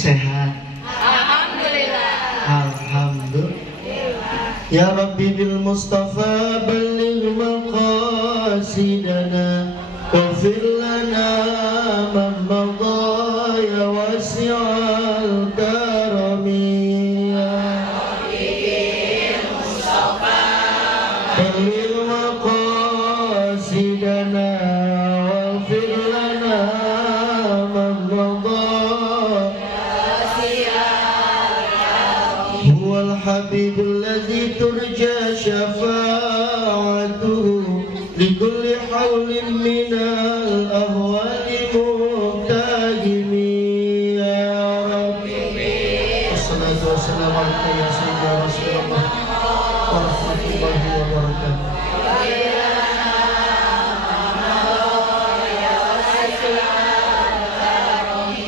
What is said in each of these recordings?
Sehat. Alhamdulillah. Alhamdulillah. Ya Rabbi bil Mustafa balligh maqasidana waghfir lana ma madha ya wasi'al karami. Ya Rabbi bil Mustafa balligh maqasidana waghfir lana ma madha huwal habibul ladzi turja syafa'atuhu likulli hawlin minal ahwali muhtahimi. Ya Rabbi wassalatu wassalamu ala ya sayyidina Rasulullah wa rahmatullahi wa barakatuh.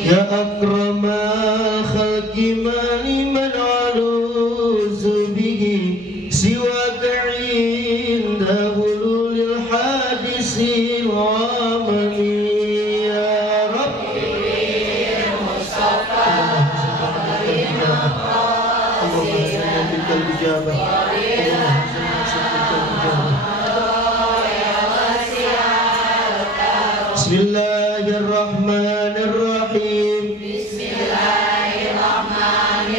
Ya akramal khalqi mani man aluzu bihi siwaka inda hululil hadisi wamani. Ya Rabbi Mustafa Allahumma bikal ijabah Bismillahirrahmanirrahim.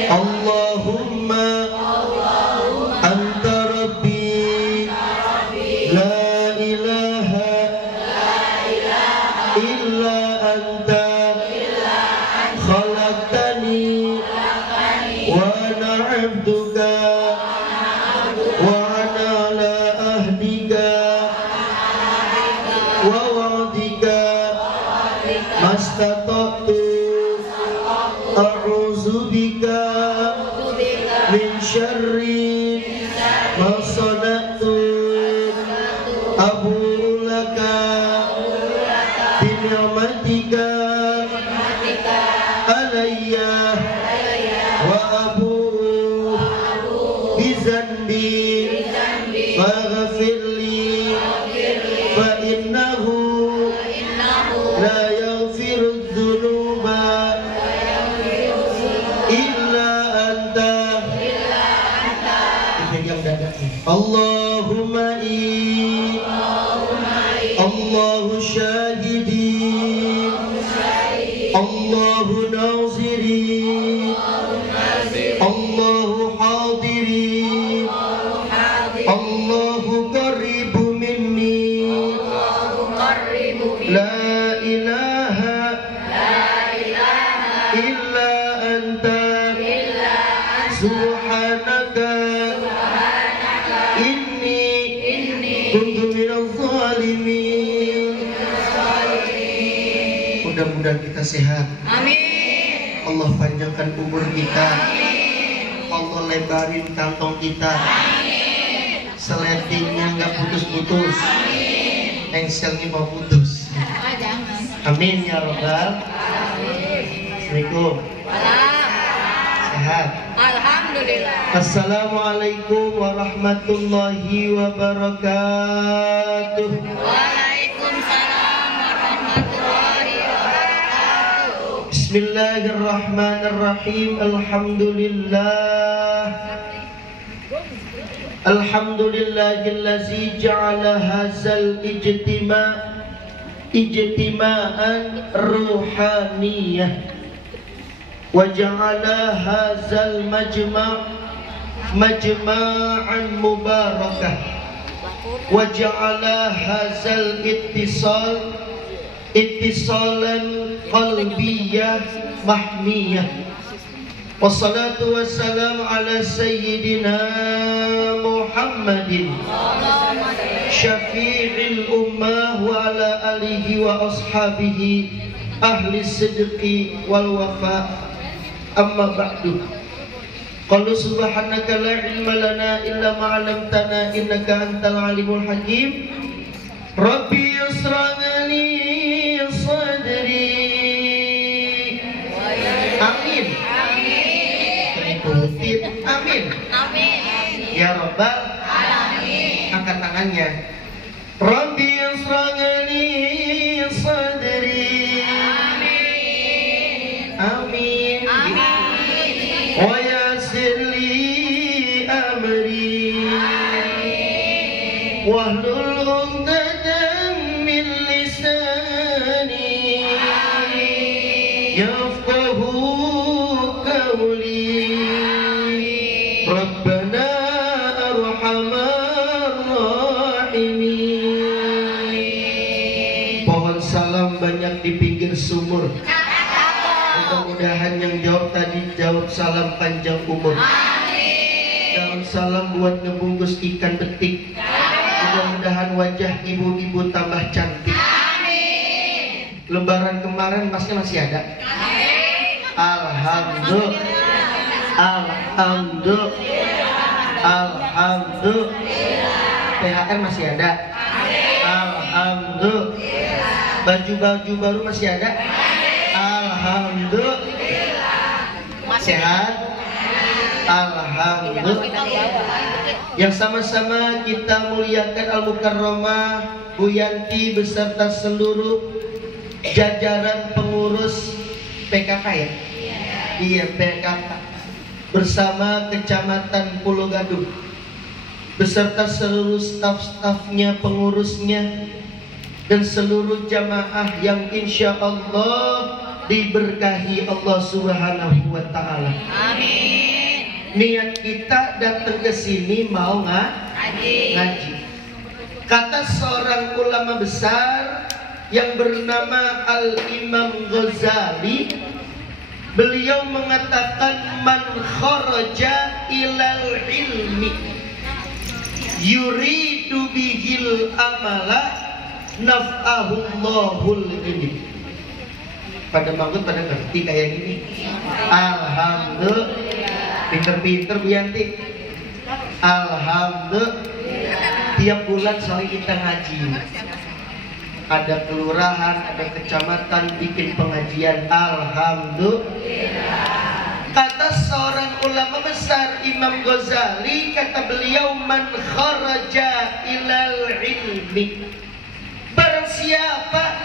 Allahumma anta rabbi la ilaha illa anta khalaqtani wa ana abduka wa ana ala ahdika wa wa'dika mastata'tu a'udzu bika min syarri ma sana'tu abu laka bi ni'matika alayya wa abu bi zanbi faghfirli fa innahu la yaghfiru dhunuba illa anta. Dipegang dadanya. Allahumma Allahu syahidi Allahu naziri Allahu hadiri Allahu qaribu minni la ilaha illa anta subhanaka inni kuntu minaz zalimin. Mudah-mudahan kita sehat. Amin. Allah panjangkan umur kita. Amin. Allah lebarin kantong kita. Amin. Seletingnya nggak putus-putus. Amin. Engselnya mau putus. Jangan. Amin ya Rabbal. Assalamualaikum. Sehat. Alhamdulillah. Assalamualaikum warahmatullahi wabarakatuh. Waalaikumsalam warahmatullahi wabarakatuh. Bismillahirrahmanirrahim. Alhamdulillahillazi ja'ala hadzal ijtima'an ruhaniyah wa ja'ala hadzal majma'an mubarakah wa ja'ala hadzal ittisalan qalbiyyah mahmiyah. Wassalatu wassalamu ala sayyidina Muhammadin syafi'il ummah wa ala alihi wa ashabihi ahli sidqi wal wafa. Amma ba'du. Qalu subhanaka la ilma lana illa ma 'allamtana innaka antal alimul hakim. Rabbi yasra'ni sadri. Amin. Amin. Ya Rabbal alamin. Angkat tangannya. Rabbi yasra'ni sadri. Amin. Amin. wahlul 'uqdatam min lisani yafqahu qawli Rabbana arhamar rahimin. Pohon salam banyak di pinggir sumur. Mudah-mudahan yang jawab tadi jawab salam panjang umur. Daun salam buat ngebungkus ikan betik. Mudah-mudahan wajah ibu-ibu tambah cantik. Lebaran kemarin masnya masih ada? Alhamdulillah. Alhamdulillah. THR masih ada? Alhamdulillah. Baju-baju baru masih ada? Alhamdulillah. Sehat? Alhamdulillah. Yang sama-sama kita muliakan Al-Mukarramah Bu Yanti beserta seluruh jajaran pengurus PKK ya? Iya, PKK bersama Kecamatan Pulau Gadung beserta seluruh staf-stafnya, pengurusnya, dan seluruh jamaah yang insya Allah diberkahi Allah Subhanahu wa Ta'ala. Amin. Niat kita datang ke sini mau ngaji. Kata seorang ulama besar yang bernama Al-Imam Ghazali, beliau mengatakan man kharaja ilal ilmi yuridu bihil amala naf'ahullahul ilmi. Pada bangun pada ngerti kayak gini. Alhamdulillah. Pinter-pinter Bu Yanti. Alhamdulillah. Tiap bulan soalnya kita ngaji. Ada kelurahan, ada kecamatan bikin pengajian. Alhamdulillah. Kata seorang ulama besar Imam Ghazali, kata beliau man kharaja ilal ilmi. Barang siapa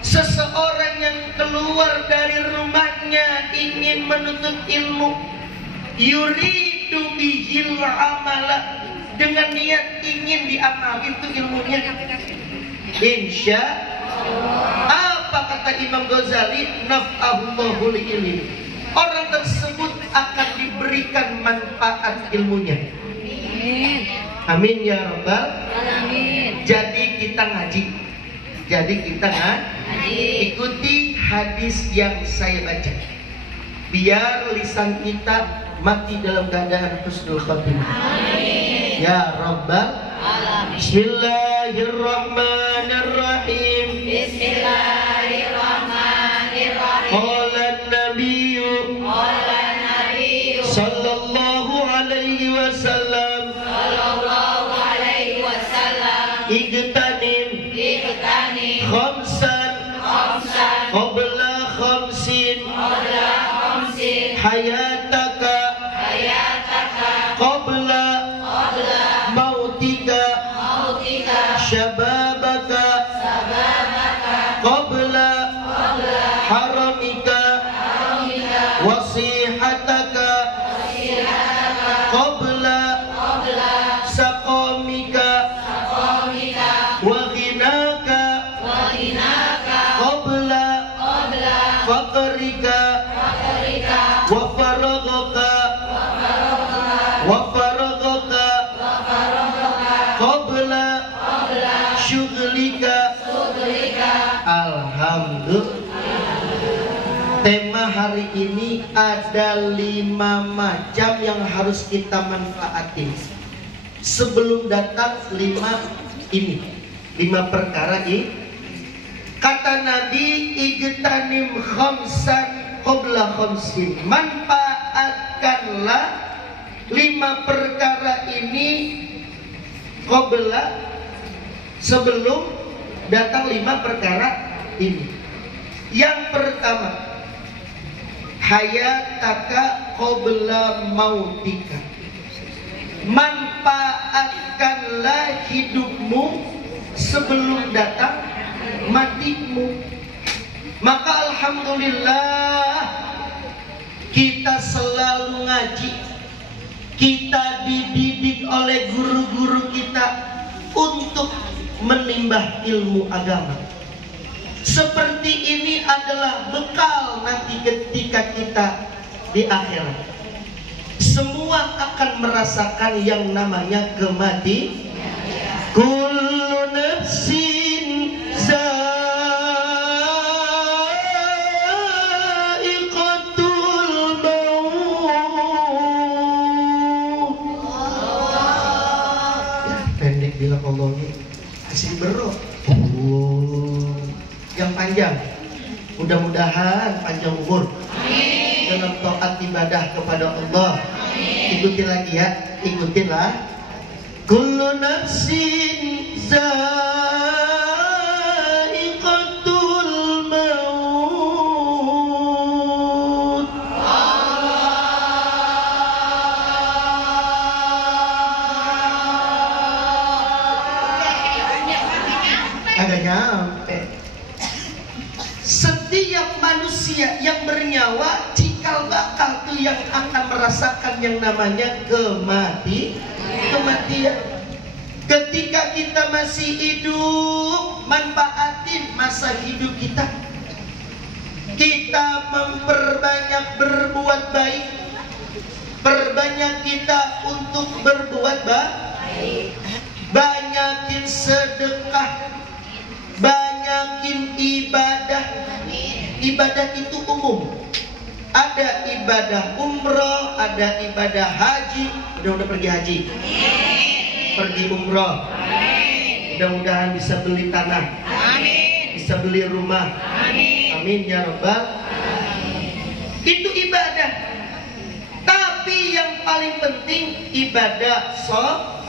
seseorang yang keluar dari rumahnya ingin menuntut ilmu, yuridu bihil amala, dengan niat ingin diamalin itu ilmunya, insya apa kata Imam Ghazali, naf'ahullahul ilmi, orang tersebut akan diberikan manfaat ilmunya. Amin ya rabbal alamin. Jadi kita ngaji. Ikuti hadis yang saya baca, biar lisan kita mati dalam keadaan husnul khotimah. Ya rabbal alamin. Bismillahirrahmanirrahim. Bismillahirrahmanirrahim. Qala an-nabiyyu sallallahu alaihi wasallam igtanim khamsan qabla khamsin hayataka qabla mautika syababaka qabla haramika wasihataka qabla saqamika wa ghinaka qabla faqrika wa faragaka qabla syughlika. Alhamdulillah. Tema hari ini ada 5 macam yang harus kita manfaatin. Sebelum datang 5 perkara ini. Kata Nabi, igtanim khamsan qabla khamsin. Manfaatkanlah 5 perkara ini qabla, sebelum datang 5 perkara ini. Yang pertama, hayataka qabla mautika. Manfaatkanlah hidupmu sebelum datang matimu. Maka alhamdulillah kita selalu ngaji, kita dididik oleh guru-guru kita untuk menimba ilmu agama. Seperti ini adalah bekal nanti ketika kita di akhirat. Semua akan merasakan yang namanya kematian. Kullu nafsin za'iqatul maut. Ya, pendek bilang Allahnya kasih berok. Yang panjang. Mudah-mudahan panjang umur. Dalam taat ibadah kepada Allah. Ikutin lagi ya, ikutinlah. Kullu nafsin za'iqatul maut. Agak nyampe. Setiap manusia yang bernyawa cikal bakal tuh yang akan merasakan yang namanya kematian. Ketika kita masih hidup, manfaatin masa hidup kita. Kita memperbanyak berbuat baik. Perbanyak kita untuk berbuat baik. Banyakin sedekah. Banyakin ibadah. Ibadah itu umum. Ada ibadah umroh, ada ibadah haji. Udah pergi haji, pergi umroh. Mudah-mudahan bisa beli tanah, bisa beli rumah. Amin ya rabbal. Itu ibadah. Tapi yang paling penting ibadah sholat.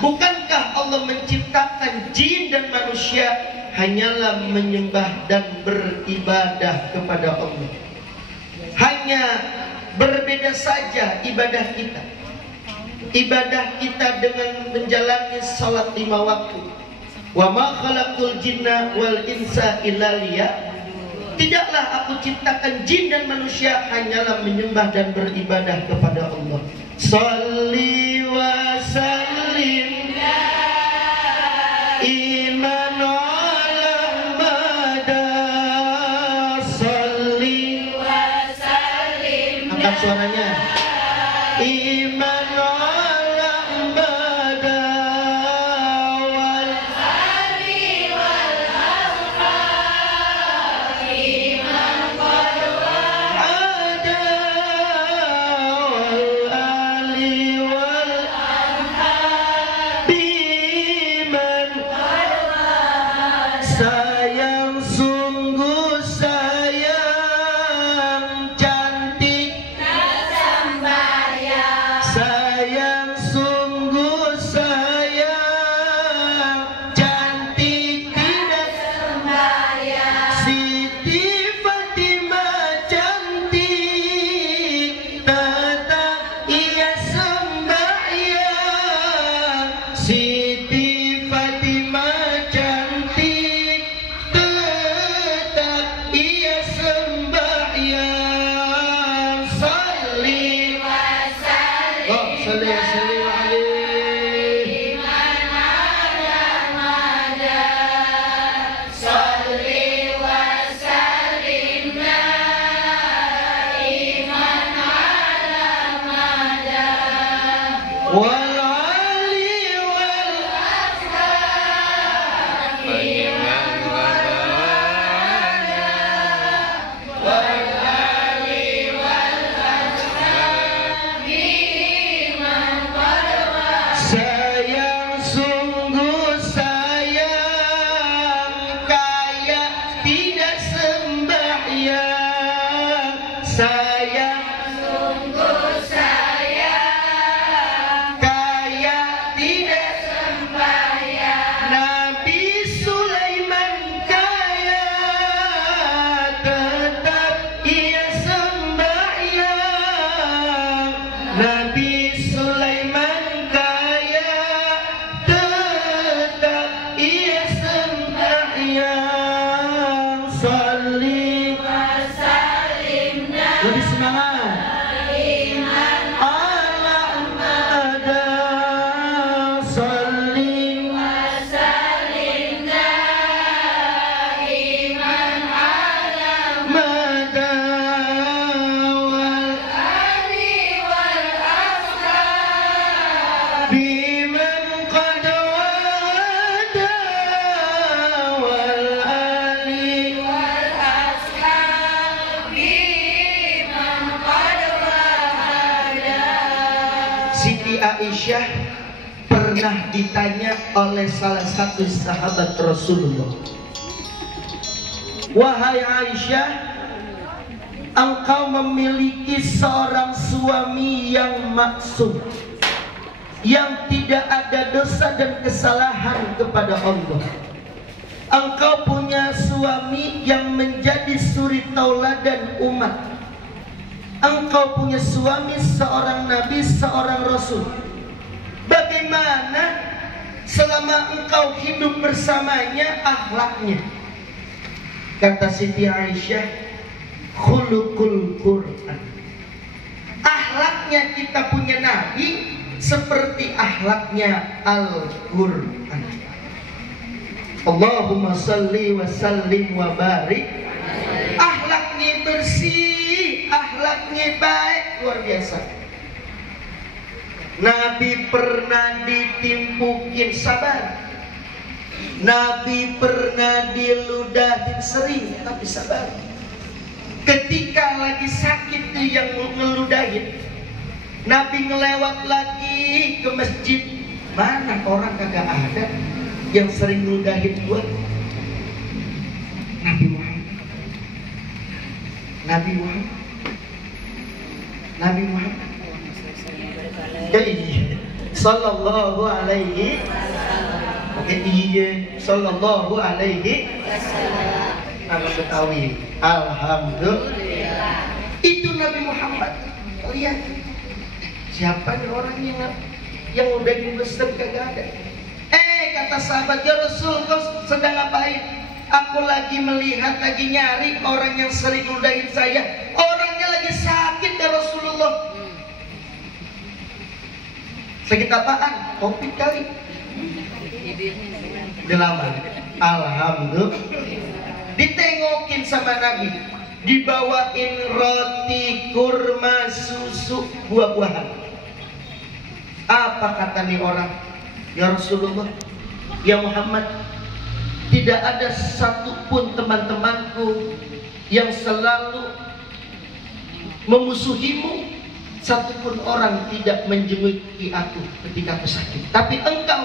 Bukankah Allah menciptakan jin dan manusia hanyalah menyembah dan beribadah kepada Allah? Hanya berbeda saja ibadah kita. Ibadah kita dengan menjalani salat 5 waktu. Wa ma khalaqul jinna wal insa illa liya'budun. Tidaklah aku ciptakan jin dan manusia hanyalah menyembah dan beribadah kepada Allah. Shalli wa sallim iman ala mada. Shalli wa sallim. Angkat suaranya. Iman ala mada wal hari wal afar. Iman qadwa ada wal ali wal anhar. Biman sayang sungguh sayang cantik Siti Aisyah pernah ditanya oleh salah satu sahabat Rasulullah, "Wahai Aisyah, engkau memiliki seorang suami yang maksum, yang tidak ada dosa dan kesalahan kepada Allah. Engkau punya suami yang menjadi suri tauladan umat. Engkau punya suami seorang nabi, seorang rasul. Bagaimana selama engkau hidup bersamanya akhlaknya?" Kata Siti Aisyah, "Khuluqul Quran." Akhlaknya kita punya nabi seperti akhlaknya Al-Quran. Allahumma salli wa sallim wa barik. Akhlaknya bersih, akhlaknya baik, luar biasa. Nabi pernah ditimpukin sabar, Nabi pernah diludahin sering, tapi sabar. Ketika lagi sakit tuh yang ngeludahin, Nabi ngelewat lagi ke masjid, mana orang kagak ada yang sering ngeludahin gua? Nabi Muhammad, Nabi Muhammad, Nabi Muhammad. Jadi sallallahu alaihi sallallahu alaihi wasallam. Betawi, alhamdulillah. Itu Nabi Muhammad. Lihat siapa nih orang yang udah dibeser kagak ada. Kata sahabat, "Ya Rasul, kau sedang ngapain?" "Aku lagi melihat, lagi nyari orang yang sering udahin saya. Orangnya lagi sakit ya Rasulullah." "Sakit apaan?" "Kopi kali." Udah lama. Alhamdulillah. Ditengokin sama Nabi, dibawain roti, kurma, susu, buah-buahan. Apa kata nih orang? "Ya Rasulullah, ya Muhammad, tidak ada satupun teman-temanku yang selalu memusuhimu, satupun orang tidak menjengukki aku ketika aku sakit. Tapi engkau,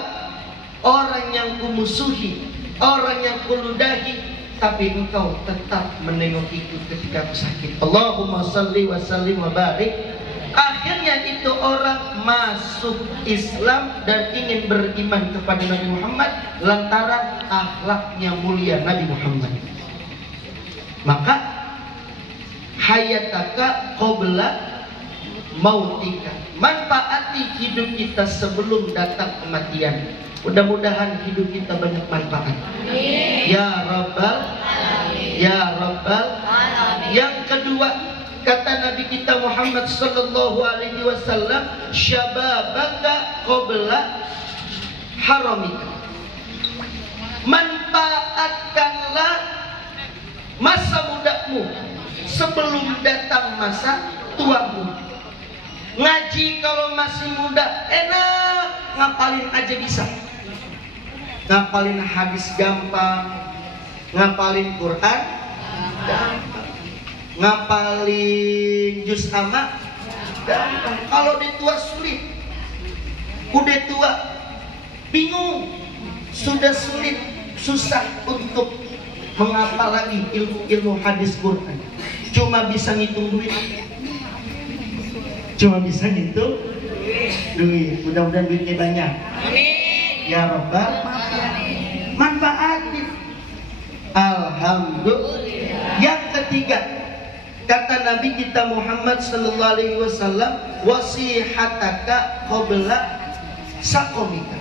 orang yang kumusuhi, orang yang kuludahi, tapi engkau tetap menengokiku ketika aku sakit." Allahumma salli wa sallim wa barik. Akhirnya itu orang masuk Islam dan ingin beriman kepada Nabi Muhammad lantaran akhlaknya mulia Nabi Muhammad. Maka hayataka qabla mautika, manfaati hidup kita sebelum datang kematian. Mudah-mudahan hidup kita banyak manfaat. Amin. Ya Rabbal Alamin. Ya Rabbal Alamin. Yang kedua, kata Nabi kita Muhammad sallallahu alaihi wasallam, "Syababaka qabla haramika." Manfaatkanlah masa mudamu sebelum datang masa tuamu. Ngaji kalau masih muda enak, ngapalin aja bisa. Ngapalin hadis gampang, ngapalin Quran gampang, ngapalin juz amma gampang. Kalau udah tua sulit, udah tua bingung, sudah sulit, susah untuk menghafal lagi ilmu hadis Quran. Cuma bisa ngitung duit, cuma bisa ngitung duit. Mudah-mudahan duitnya banyak. Amin. Ya Rabbal Alamin. Manfaatin. Alhamdulillah. Yang ketiga, kata Nabi kita Muhammad sallallahu alaihi wasallam, "Wasihataka qabla saqamika."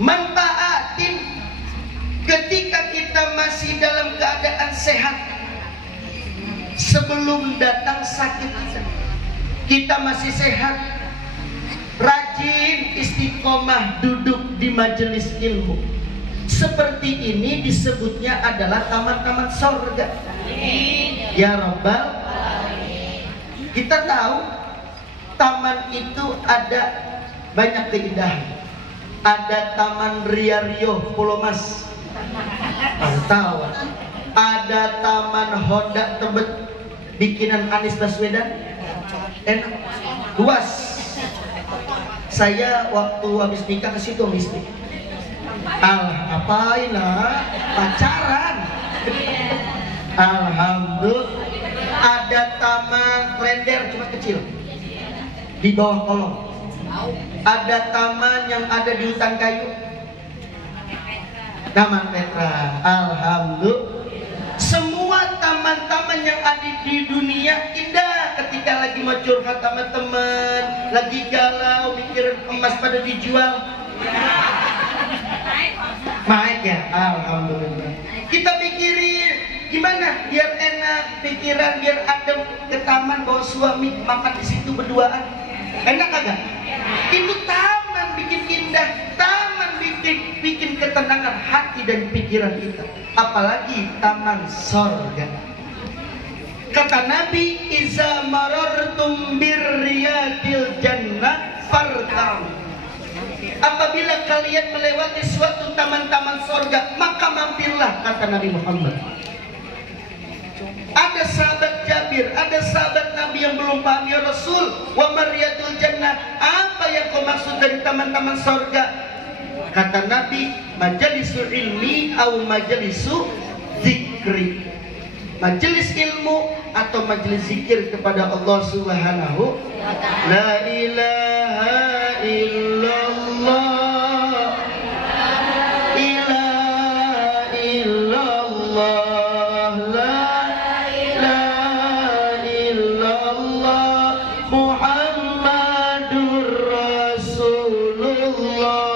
Manfaatin ketika kita masih dalam keadaan sehat sebelum datang sakit. Kita masih sehat, rajin istiqomah duduk di majelis ilmu. Seperti ini disebutnya adalah taman-taman surga. Ya Rabbal Alamin. Kita tahu taman itu ada banyak keindahan. Ada Taman Ria-Rio Pulau Mas, tahu. Ada Taman Honda Tebet bikinan Anies Baswedan, enak, luas. Saya waktu habis nikah ke situ sama istri. Ngapain lah? Pacaran. Alhamdulillah. Ada taman klender cuma kecil di bawah kolong. Ada taman yang ada di hutan kayu. Taman Petra. Alhamdulillah. Semua taman-taman yang ada di dunia indah. Ketika lagi mau curhat sama teman, lagi galau, mikirin emas pada dijual. Naik ya, alhamdulillah. Kita pikirin gimana biar enak pikiran, biar adem, ke taman bawa suami makan di situ berduaan. Enak kagak? Itu taman bikin indah, taman bikin ketenangan hati dan pikiran kita. Apalagi taman sorga. Kata Nabi, iza marartum birriyadil jannah fartau. Apabila kalian melewati suatu taman-taman sorga, maka mampirlah, kata Nabi Muhammad. Ada sahabat Jabir, ada sahabat Nabi yang belum paham, ya Rasul, wa marriyadul jannah, apa yang kau maksud dari taman-taman sorga? Kata Nabi, majalisu ilmi au majalisu zikri. Majelis ilmu atau majelis zikir kepada Allah Subhanahu wa ta'ala. La ilaha illallah, ilaha illallah, la ilaha illallah, Muhammadur Rasulullah.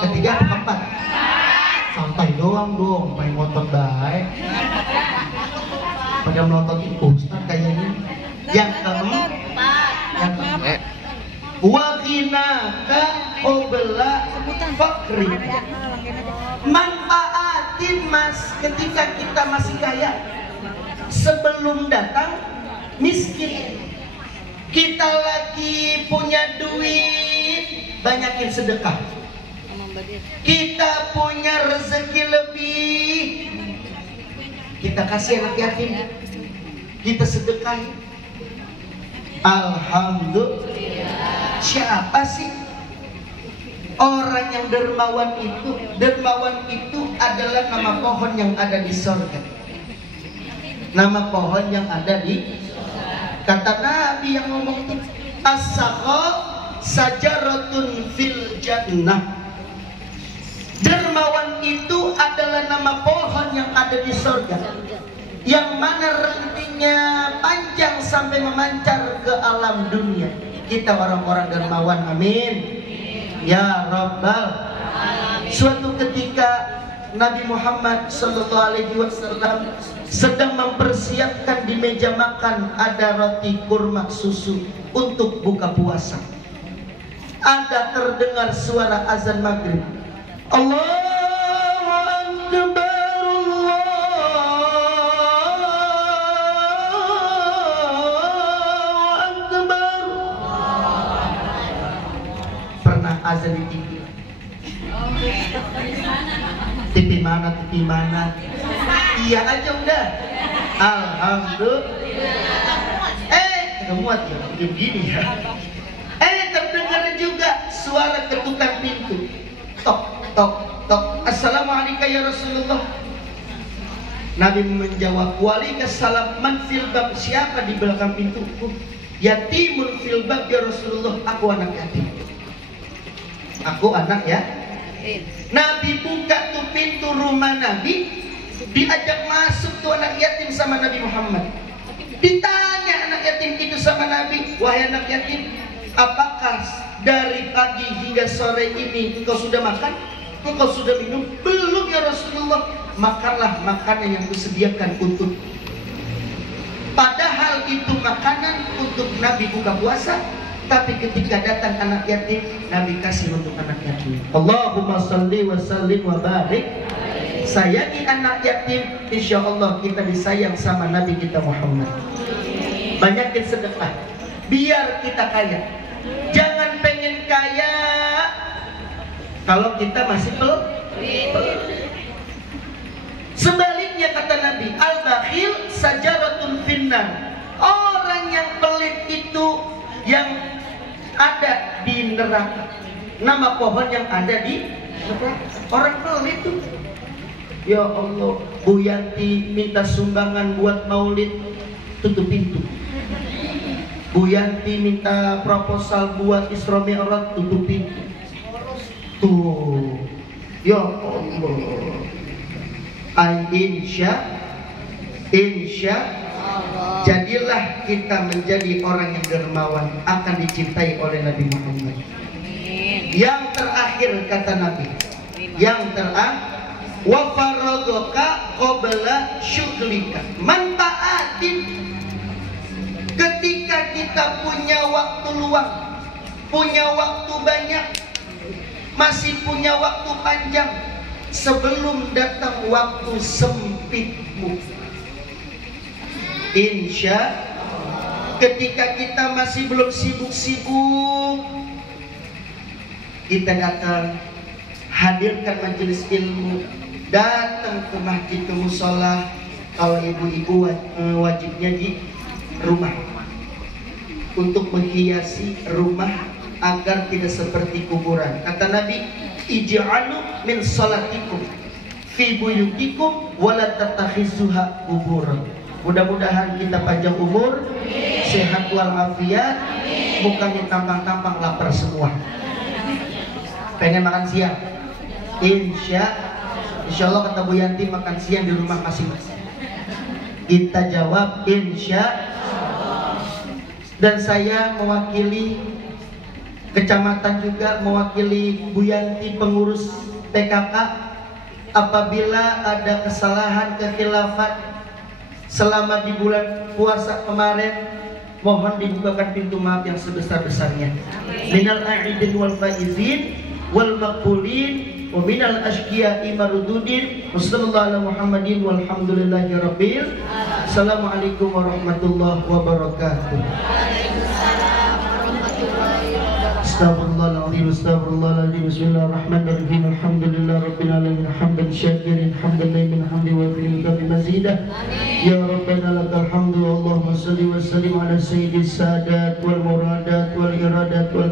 Ketiga apa keempat? Santai doang dong, main motor baik. Pada melototin Ustaz kayaknya. Yang keempat, wakinaka obela fakri. Manfaatin mas ketika kita masih kaya, sebelum datang miskin. Kita lagi punya duit, banyakin sedekah. Kita punya rezeki lebih, kita kasih anak yatim, kita sedekahin. Alhamdulillah. Siapa sih orang yang dermawan itu? Dermawan itu adalah nama pohon yang ada di surga. Nama pohon yang ada di, kata Nabi yang ngomong itu, as-sakha sajaratun fil jannah. Dermawan itu adalah nama pohon yang ada di surga, yang mana rantingnya panjang sampai memancar ke alam dunia. Kita orang-orang dermawan, amin ya rabbal. Suatu ketika Nabi Muhammad SAW sedang mempersiapkan di meja makan ada roti kurma susu untuk buka puasa. Ada terdengar suara azan maghrib. Allahu Akbar, Allahu Akbar. Pernah azan di TV? TV mana? TV mana? Iya aja udah. Alhamdulillah. Kemuat ya, begini ya. Terdengar juga suara ketukan pintu. Tok, tok, tok. Assalamualaikum ya Rasulullah. Nabi menjawab, waalaikumsalam. Man fil bab, siapa di belakang pintu? Yatimun fil bab ya Rasulullah. Aku anak yatim. Aku anak ya. Nabi buka tuh pintu rumah Nabi, diajak masuk tuh anak yatim sama Nabi Muhammad. Ditanya anak yatim itu sama Nabi, wahai anak yatim, apakah dari pagi hingga sore ini engkau sudah makan? Engkau sudah minum? Belum ya Rasulullah. Makanlah makanan yang kusediakan untuk. Padahal itu makanan untuk Nabi buka puasa, tapi ketika datang anak yatim, Nabi kasih untuk anak yatim. Allahumma salli wa sallim wa barik. Sayangi anak yatim, insya Allah kita disayang sama Nabi kita Muhammad. Banyakin sedekah biar kita kaya. Jangan pengen kaya kalau kita masih pelit. Sebaliknya kata Nabi, al-bakhil sajaratun finnar. Orang yang pelit itu yang ada di neraka. Nama pohon yang ada di neraka. Orang pelit itu. Ya Allah, Bu Yanti minta sumbangan buat maulid, tutup pintu. Bu Yanti minta proposal buat Isra Mi'raj, tutup pintu. Tuh, ya Allah. Insya Allah. jadilah kita menjadi orang yang dermawan, akan dicintai oleh Nabi Muhammad. Amin. Yang terakhir kata Nabi, yang terakhir, wa faradhaka qabla syughlika. Manfaatin ketika kita punya waktu luang, punya waktu banyak, masih punya waktu panjang, sebelum datang waktu sempitmu. Insya ketika kita masih belum sibuk-sibuk, kita datang, hadirkan majelis ilmu, datang ke masjid, ke musola. Kalau ibu-ibu wajibnya di rumah untuk menghiasi rumah agar tidak seperti kuburan. Kata Nabi, ij'alu min salatikum fi buyutikum wa la tattakhizuha kuburan. Mudah-mudahan kita panjang umur, sehat walafiat, bukannya tampang-tampang lapar semua. Pengen makan siang? Insya Allah kata Bu Yanti, makan siang di rumah masing-masing. Kita jawab insya. Dan saya mewakili kecamatan juga, mewakili Bu Yanti pengurus PKK, apabila ada kesalahan kekhilafan selama di bulan puasa kemarin, mohon dibukakan pintu maaf yang sebesar-besarnya. Minal a'idin wal faizin wal maqbulin wa minal ashqiya'i marududin. Wassallallahu ala Muhammadin walhamdulillahi rabbil. Assalamualaikum warahmatullahi wabarakatuh. Astagfirullahaladzim, astagfirullahaladzim. Bismillahirrahmanirrahim. Alhamdulillah rabbil alamin, hamdan syakirin, hamdan laimin, hamdi wa fi'lika bimazidah. Ya Rabbana lakal hamdu. Allahumma salli wa sallim ala sayyidis sadat wal muradat wal iradat wal